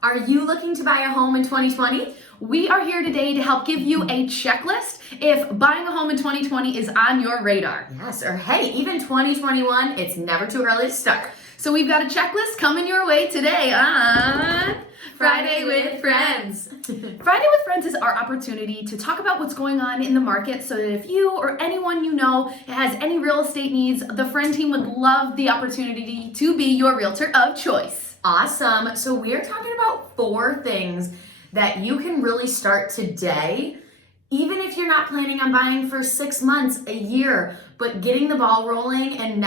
Are you looking to buy a home in 2020? We are here today to help give you a checklist if buying a home in 2020 is on your radar. Yes, or hey, even 2021, it's never too early to start. So we've got a checklist coming your way today on Friday with Friends. Friday with Friends is our opportunity to talk about what's going on in the market so that if you or anyone you know has any real estate needs, the Friend team would love the opportunity to be your realtor of choice. Awesome. So we're talking about 4 things that you can really start today, even if you're not planning on buying for 6 months, a year, but getting the ball rolling and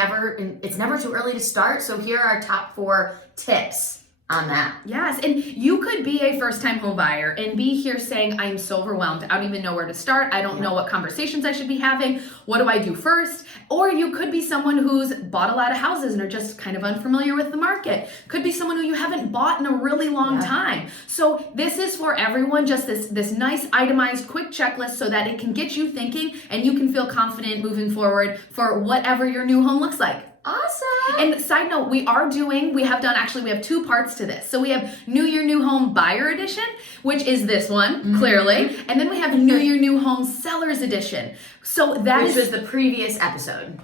it's never too early to start. So here are our top 4 tips on that. Yes, and you could be a first-time home buyer and be here saying, I am so overwhelmed. I don't even know where to start. I don't know what conversations I should be having. What do I do first? Or you could be someone who's bought a lot of houses and are just kind of unfamiliar with the market. Could be someone who you haven't bought in a really long time. So this is for everyone, just this nice itemized quick checklist so that it can get you thinking and you can feel confident moving forward for whatever your new home looks like. Awesome. And side note, we have 2 parts to this. So we have New Year, New Home Buyer Edition, which is this one, clearly. And then we have New Year, New Home Sellers Edition. So which was the previous episode.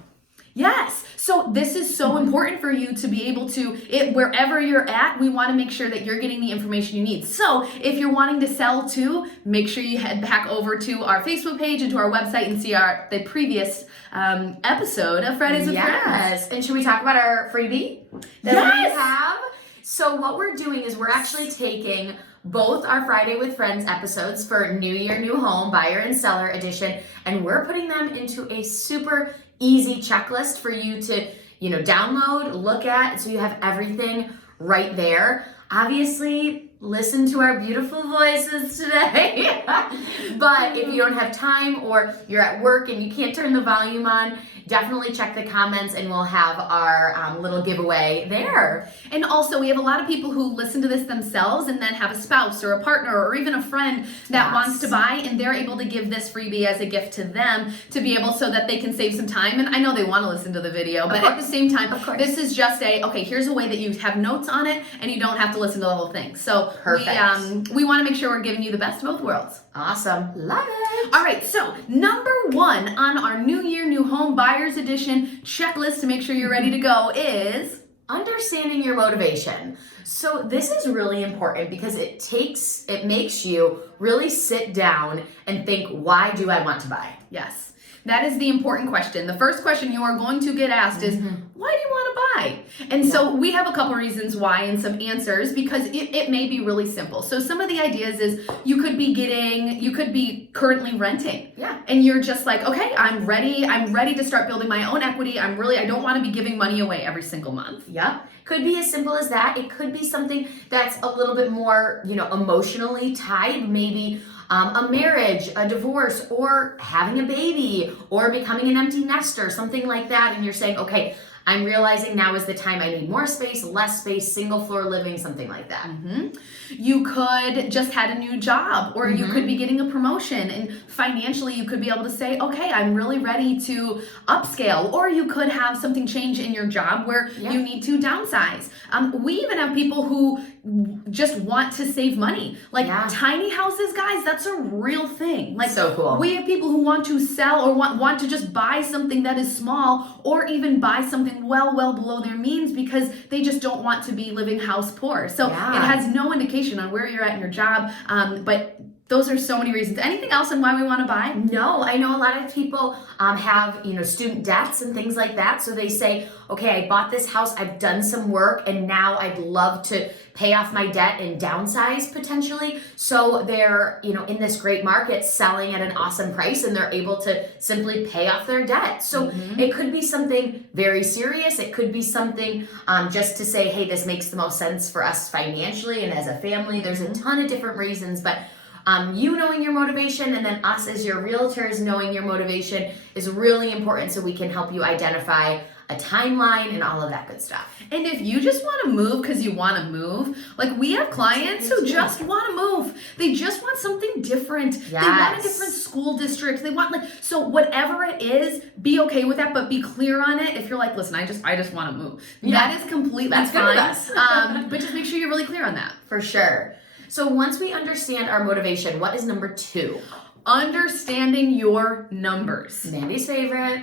Yes. So this is so important for you to be able to, wherever you're at, we want to make sure that you're getting the information you need. So if you're wanting to sell too, make sure you head back over to our Facebook page and to our website and see the previous episode of Fridays with Friends. Yes. And should we talk about our freebie that we have? So what we're doing is we're actually taking both our Friday with Friends episodes for New Year, New Home Buyer and Seller Edition, and we're putting them into a super easy checklist for you to, download, look at, so you have everything right there. Obviously, listen to our beautiful voices today. But if you don't have time or you're at work and you can't turn the volume on, definitely check the comments and we'll have our little giveaway there. And also, we have a lot of people who listen to this themselves and then have a spouse or a partner or even a friend that wants to buy, and they're able to give this freebie as a gift to them to be able so that they can save some time. And I know they want to listen to the video, but at the same time, this is just here's a way that you have notes on it and you don't have to listen to the whole thing. So we want to make sure we're giving you the best of both worlds. Awesome. Love it. All right, so number 1 on our New Year, New Home Buyers Edition checklist to make sure you're ready to go is understanding your motivation. So this is really important because it makes you really sit down and think, why do I want to buy? Yes. That is the important question. The first question you are going to get asked is, why do you want to buy? And so we have a couple reasons why and some answers because it may be really simple. So some of the ideas is you could be currently renting. Yeah. And you're just like, okay, I'm ready to start building my own equity. I don't want to be giving money away every single month. Yep. Could be as simple as that. It could be something that's a little bit more, emotionally tied, maybe a marriage, a divorce, or having a baby, or becoming an empty nester, something like that. And you're saying, okay, I'm realizing now is the time I need more space, less space, single floor living, something like that. You could just had a new job, or you could be getting a promotion, and financially you could be able to say, okay, I'm really ready to upscale, or you could have something change in your job where you need to downsize. We even have people who just want to save money. Tiny houses, guys, that's a real thing. So cool. We have people who want to sell or want to just buy something that is small, or even buy something well below their means because they just don't want to be living house poor. So it has no indication on where you're at in your job, but those are so many reasons. Anything else on why we want to buy? No, I know a lot of people have, student debts and things like that. So they say, okay, I bought this house, I've done some work, and now I'd love to pay off my debt and downsize potentially. So they're, in this great market selling at an awesome price and they're able to simply pay off their debt. So it could be something very serious. It could be something just to say, hey, this makes the most sense for us financially and as a family. There's a ton of different reasons, but you knowing your motivation and then us as your realtors knowing your motivation is really important so we can help you identify a timeline and all of that good stuff. And if you just want to move because you want to move, we have clients who just want to move. They just want something different. Yes. They want a different school district. They want so whatever it is, be okay with that, but be clear on it. If you're like, listen, I just want to move. Yeah. That is complete. That's fine. But just make sure you're get really clear on that. For sure. So once we understand our motivation, what is number 2? Understanding your numbers. Mandy's favorite.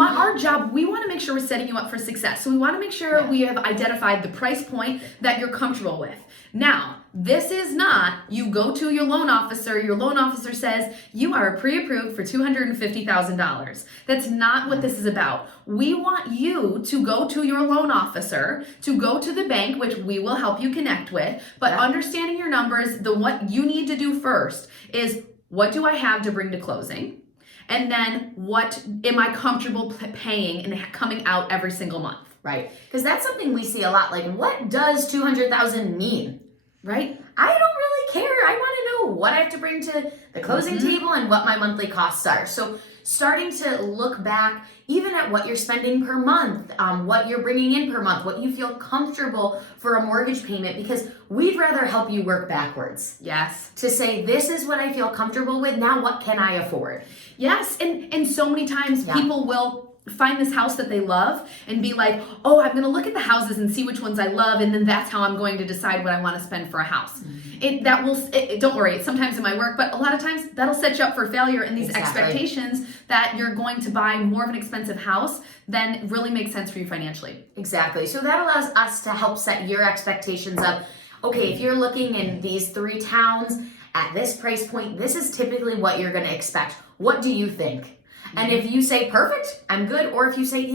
Our job, we want to make sure we're setting you up for success. So we want to make sure we have identified the price point that you're comfortable with. Now, this is not you go to your loan officer says you are pre-approved for $250,000. That's not what this is about. We want you to go to your loan officer, to go to the bank, which we will help you connect with, but understanding your numbers, what you need to do first is, what do I have to bring to closing? And then what am I comfortable paying and coming out every single month? Right. Because that's something we see a lot. Like, what does 200,000 mean? Right? I don't really care. I want to know what I have to bring to the closing table and what my monthly costs are. So starting to look back even at what you're spending per month, what you're bringing in per month, what you feel comfortable for a mortgage payment, because we'd rather help you work backwards. Yes. To say, this is what I feel comfortable with. Now what can I afford? Yes. And so many times people will find this house that they love and be like, oh, I'm going to look at the houses and see which ones I love, and then that's how I'm going to decide what I want to spend for a house. Don't worry, sometimes it might work, but a lot of times that'll set you up for failure in these expectations that you're going to buy more of an expensive house than really makes sense for you financially. Exactly. So that allows us to help set your expectations up. Okay, if you're looking in these 3 towns at this price point, this is typically what you're going to expect. What do you think? And if you say, perfect, I'm good. Or if you say,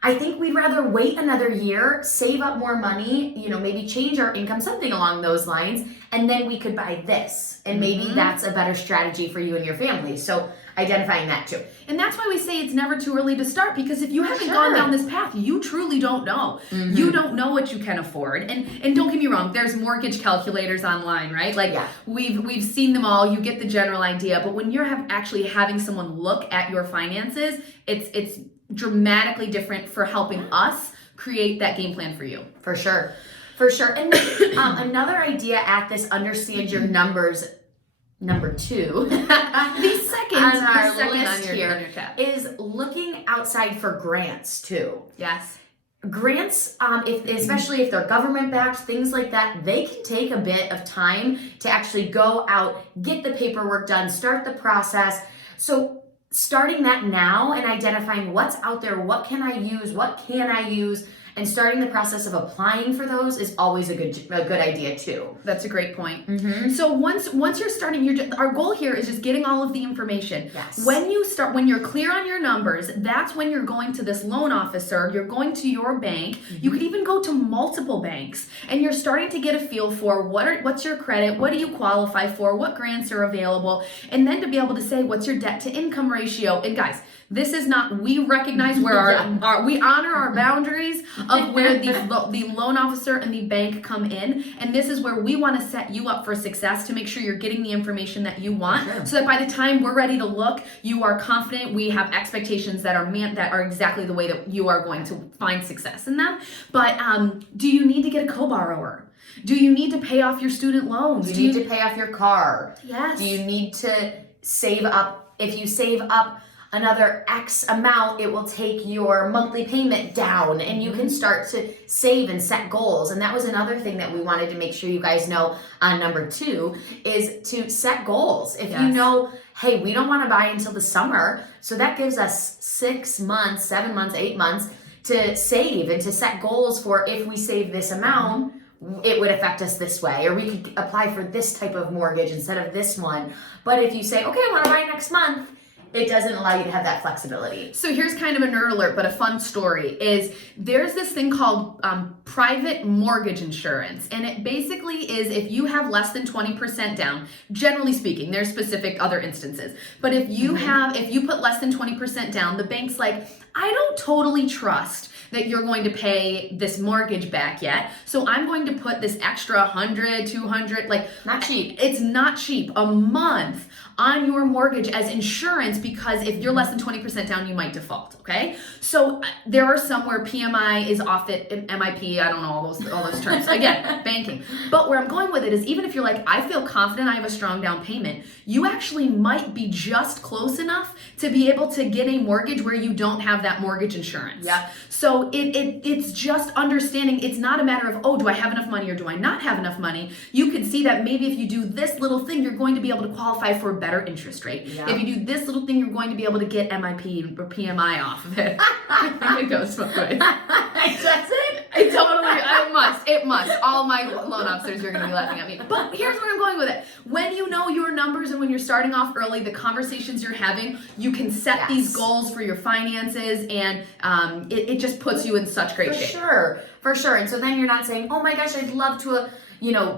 I think we'd rather wait another year, save up more money, maybe change our income, something along those lines, and then we could buy this. And maybe that's a better strategy for you and your family. So identifying that too. And that's why we say it's never too early to start, because if you haven't gone down this path, you truly don't know. You don't know what you can afford. And don't get me wrong, there's mortgage calculators online, right? We've seen them all. You get the general idea. But when you're actually having someone look at your finances, it's dramatically different for helping us create that game plan for you. For sure. And another idea at this understand your numbers, number 2, the second on our list on your here is looking outside for grants too. Yes. Grants, especially if they're government backed, things like that, they can take a bit of time to actually go out, get the paperwork done, start the process. So starting that now and identifying what's out there, what can I use, and starting the process of applying for those is always a good idea too. That's a great point. So once you're starting, our goal here is just getting all of the information. Yes. When you're clear on your numbers, that's when you're going to this loan officer, you're going to your bank. You could even go to multiple banks, and you're starting to get a feel for what's your credit, what do you qualify for, what grants are available, and then to be able to say what's your debt to income ratio. And guys, this is not, we recognize where we honor our boundaries of where the loan officer and the bank come in. And this is where we want to set you up for success to make sure you're getting the information that you want, so that by the time we're ready to look, you are confident. We have expectations that are exactly the way that you are going to find success in them. But do you need to get a co-borrower? Do you need to pay off your student loans? Do you need to pay off your car? Yes. Do you need to save up? If you save up another X amount, it will take your monthly payment down, and you can start to save and set goals. And that was another thing that we wanted to make sure you guys know on number 2 is to set goals. If you know, hey, we don't want to buy until the summer, so that gives us 6 months, 7 months, 8 months to save and to set goals for, if we save this amount, it would affect us this way, or we could apply for this type of mortgage instead of this one. But if you say, okay, I want to buy next month, it doesn't allow you to have that flexibility. So here's kind of a nerd alert, but a fun story is there's this thing called private mortgage insurance. And it basically is if you have less than 20% down, generally speaking, there's specific other instances. But if you if you put less than 20% down, the bank's like, I don't totally trust that you're going to pay this mortgage back yet. So I'm going to put this extra 100, 200, not cheap. It's not cheap, a month on your mortgage as insurance, because if you're less than 20% down, you might default, okay? So there are some where PMI is off it, MIP, I don't know all those terms. Again, banking. But where I'm going with it is, even if you're like, I feel confident I have a strong down payment, you actually might be just close enough to be able to get a mortgage where you don't have that mortgage insurance. Yeah. So it's just understanding, it's not a matter of, oh, do I have enough money or do I not have enough money? You can see that maybe if you do this little thing, you're going to be able to qualify for a better interest rate. Yeah. If you do this little thing, you're going to be able to get MIP or PMI off of it. I think it goes both ways. Does it? It must. All my loan officers are going to be laughing at me. But here's where I'm going with it. When you know your numbers and when you're starting off early, the conversations you're having, you can set these goals for your finances, and it just puts you in such great shape. For sure. And so then you're not saying, oh my gosh, I'd love to,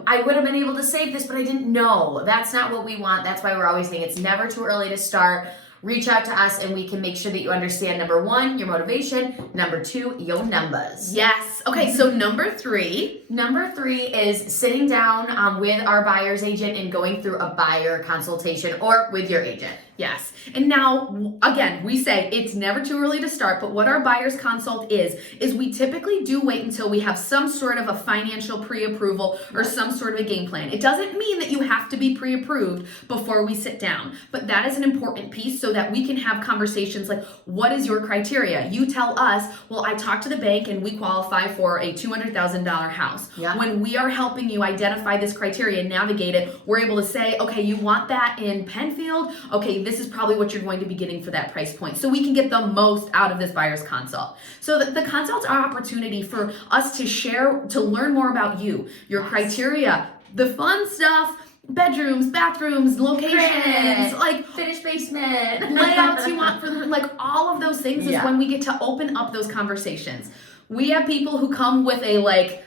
I would have been able to save this, but I didn't know. That's not what we want. That's why we're always saying it's never too early to start. Reach out to us and we can make sure that you understand, number one, your motivation, number two, your numbers. Yes. Okay, so number three. Number three is sitting down with our buyer's agent and going through a buyer consultation, or with your agent. Yes. And now, again, we say it's never too early to start, but what our buyer's consult is we typically do wait until we have some sort of a financial pre-approval or some sort of a game plan. It doesn't mean that you have to be pre-approved before we sit down, but that is an important piece so that we can have conversations like, what is your criteria? You tell us, well, I talked to the bank and we qualify for a $200,000 house. Yeah. When we are helping you identify this criteria and navigate it, we're able to say, okay, you want that in Penfield? Okay, this is probably what you're going to be getting for that price point. So we can get the most out of this buyer's consult. So the consults are an opportunity for us to share, to learn more about you, your criteria, the fun stuff, bedrooms, bathrooms, locations, like finished basement, layouts you want for like all of those things is when we get to open up those conversations. We have people who come with a like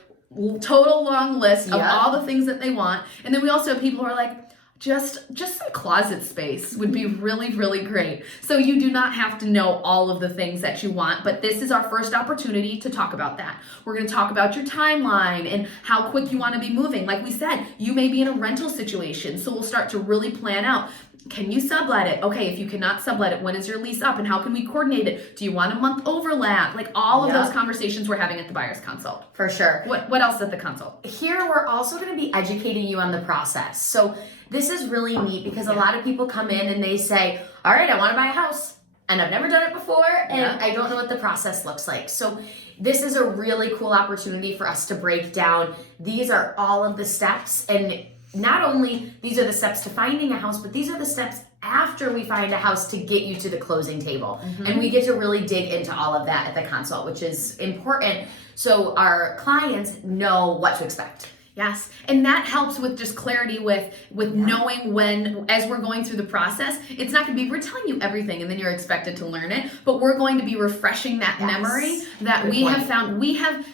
total long list of all the things that they want. And then we also have people who are like, just some closet space would be really, really great. So you do not have to know all of the things that you want, but this is our first opportunity to talk about that. We're going to talk about your timeline and how quick you want to be moving. Like we said, you may be in a rental situation, so we'll start to really plan out. Can you sublet it? Okay, if you cannot sublet it, when is your lease up and how can we coordinate it? Do you want a month overlap? Like all of those conversations we're having at the buyer's consult. For sure. What else at the consult? Here, we're also going to be educating you on the process. So this is really neat because a lot of people come in and they say, all right, I want to buy a house and I've never done it before and I don't know what the process looks like. So this is a really cool opportunity for us to break down. These are all of the steps, and not only these are the steps to finding a house, but these are the steps after we find a house to get you to the closing table. And we get to really dig into all of that at the consult, which is important so our clients know what to expect. Yes, and that helps with just clarity with knowing when, as we're going through the process, it's not going to be, we're telling you everything and then you're expected to learn it, but we're going to be refreshing that memory that we have found.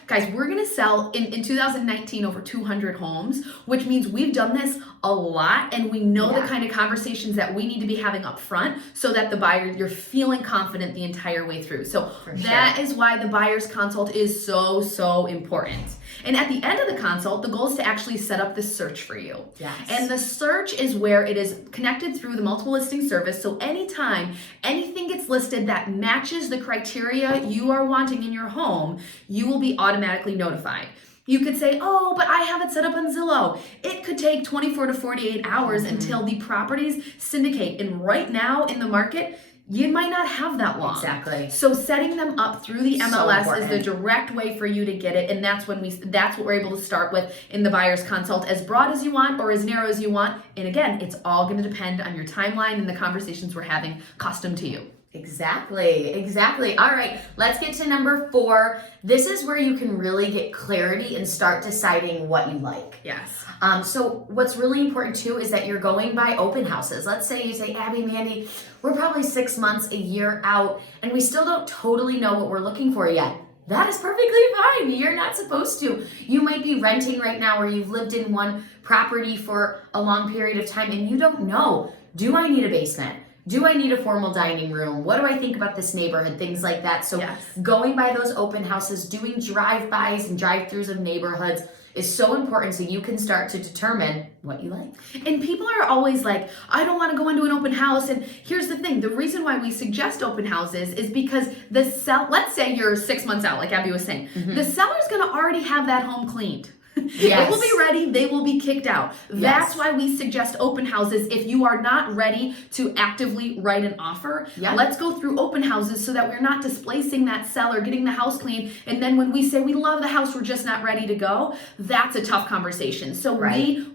Guys, we're going to sell in 2019 over 200 homes, which means we've done this a lot and we know the kind of conversations that we need to be having up front so that the buyer, you're feeling confident the entire way through. So that is why the buyer's consult is so, so important. And at the end of the consult, the goal is to actually set up this search for you. Yes. And the search is where it is connected through the multiple listing service. So anytime anything gets listed that matches the criteria you are wanting in your home, you will be automatically notified. You could say, oh, but I have it set up on Zillow. It could take 24 to 48 hours until the properties syndicate. And right now in the market, you might not have that long. Exactly. So setting them up through the MLS So is the direct way for you to get it, and that's what we're able to start with in the buyer's consult, as broad as you want or as narrow as you want. And again, it's all going to depend on your timeline and the conversations we're having custom to you. Exactly. All right, let's get to number 4. This is where you can really get clarity and start deciding what you like. Yes. So what's really important too is that you're going by open houses. Let's say you say, Abby, Mandy, we're probably 6 months, a year out, and we still don't totally know what we're looking for yet. That is perfectly fine. You're not supposed to. You might be renting right now, or you've lived in one property for a long period of time and you don't know, do I need a basement? do I need a formal dining room? What do I think about this neighborhood? Things like that. So Yes. going by those open houses, doing drive-bys and drive-throughs of neighborhoods is so important so you can start to determine what you like. And people are always like, I don't want to go into an open house. And here's the thing, the reason why we suggest open houses is because let's say you're 6 months out, like Abby was saying, the seller's going to already have that home cleaned. Yes. It will be ready, they will be kicked out. That's why we suggest open houses. If you are not ready to actively write an offer, let's go through open houses so that we're not displacing that seller, getting the house clean, and then when we say we love the house, we're just not ready to go, that's a tough conversation. So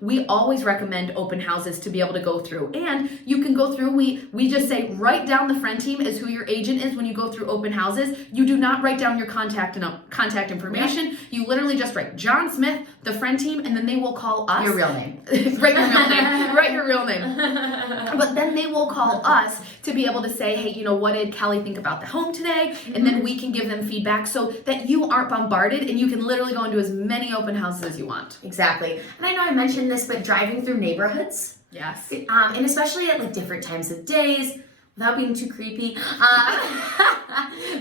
we always recommend open houses to be able to go through. And you can go through, we just say write down the friend team as who your agent is when you go through open houses. You do not write down your contact information. You literally just write John Smith, the friend team, and then they will call us. Your real name. Write your real name. Write your real name. But then they will call us to be able to say, hey, what did Kelly think about the home today? And then we can give them feedback so that you aren't bombarded and you can literally go into as many open houses as you want. Exactly. And I know I mentioned this, but driving through neighborhoods. Yes. And especially at like different times of days, without being too creepy.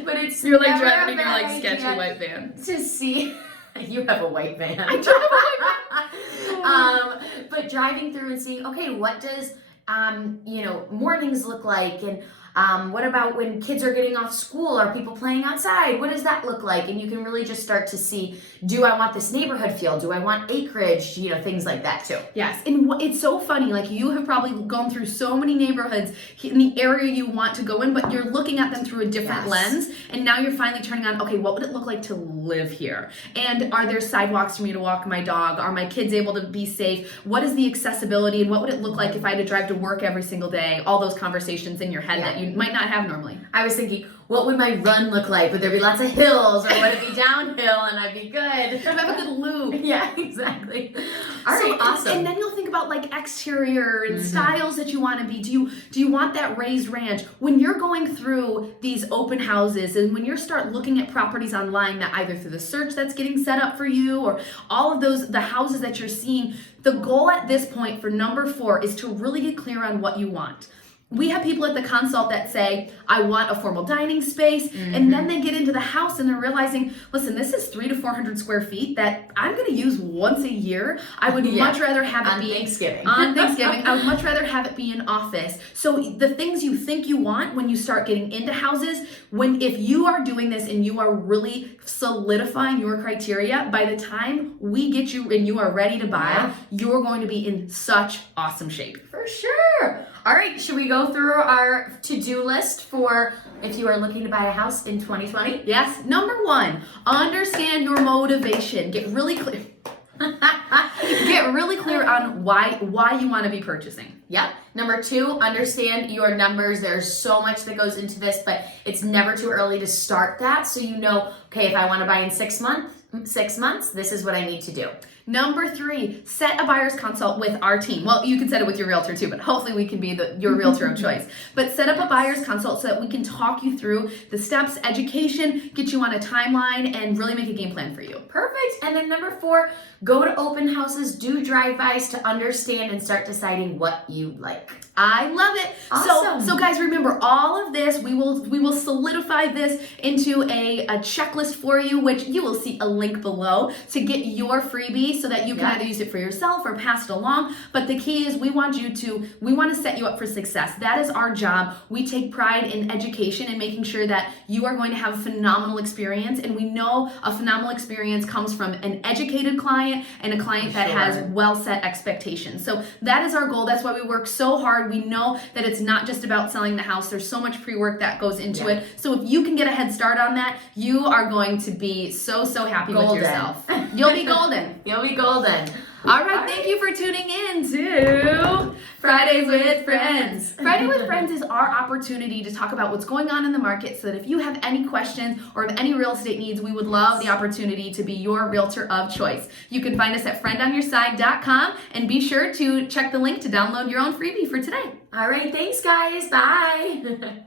But it's you're like never driving in a your bad like sketchy idea white van. to see. You have a white van. I do have a white van. But driving through and seeing, okay, what does mornings look like, and what about when kids are getting off school? Are people playing outside? What does that look like? And you can really just start to see, do I want this neighborhood feel? Do I want acreage? Things like that too. Yes, and it's so funny, like you have probably gone through so many neighborhoods in the area you want to go in, but you're looking at them through a different lens, and now you're finally turning on, okay, what would it look like to live here? And are there sidewalks for me to walk my dog? Are my kids able to be safe? What is the accessibility, and what would it look like if I had to drive to work every single day? All those conversations in your head that you might not have normally. I was thinking, what would my run look like? Would there be lots of hills, or would it be downhill and I'd be good? I'd have a good loop. Yeah, exactly. All right, awesome. And then you'll think about like exterior and styles that you want to be. Do you want that raised ranch? When you're going through these open houses and when you start looking at properties online, that either through the search that's getting set up for you or all of the houses that you're seeing, the goal at this point for number 4 is to really get clear on what you want. We have people at the consult that say, I want a formal dining space, and then they get into the house and they're realizing, listen, this is 300 to 400 square feet that I'm going to use once a year. I would much rather have it be Thanksgiving. On Thanksgiving. I would much rather have it be an office. So the things you think you want when you start getting into houses, if you are doing this and you are really solidifying your criteria, by the time we get you and you are ready to buy, you're going to be in such awesome shape. For sure. All right, should we go through our to-do list for if you are looking to buy a house in 2020? Yes. Number 1, understand your motivation. Get really clear. Get really clear on why you want to be purchasing. Yep. Number 2, understand your numbers. There's so much that goes into this, but it's never too early to start that. So okay, if I want to buy in 6 months, this is what I need to do. Number 3, set a buyer's consult with our team. Well, you can set it with your realtor too, but hopefully we can be your realtor of choice. But set up a buyer's consult so that we can talk you through the steps, education, get you on a timeline, and really make a game plan for you. Perfect. And then number 4, go to open houses, do drive-bys to understand and start deciding what you like. I love it. Awesome. So guys, remember all of this. We will solidify this into a checklist for you, which you will see a link below to get your freebie so that you can either use it for yourself or pass it along. But the key is we want to set you up for success. That is our job. We take pride in education and making sure that you are going to have a phenomenal experience. And we know a phenomenal experience comes from an educated client and a client that has well set expectations. So that is our goal. That's why we work so hard. We know that it's not just about selling the house. There's so much pre-work that goes into it. So if you can get a head start on that, you are going to be so happy with yourself. You'll be golden. You'll be golden. All right, thank you for tuning in to Fridays with Friends. Friday with Friends is our opportunity to talk about what's going on in the market so that if you have any questions or have any real estate needs, we would love the opportunity to be your realtor of choice. You can find us at friendonyourside.com and be sure to check the link to download your own freebie for today. All right, thanks guys. Bye.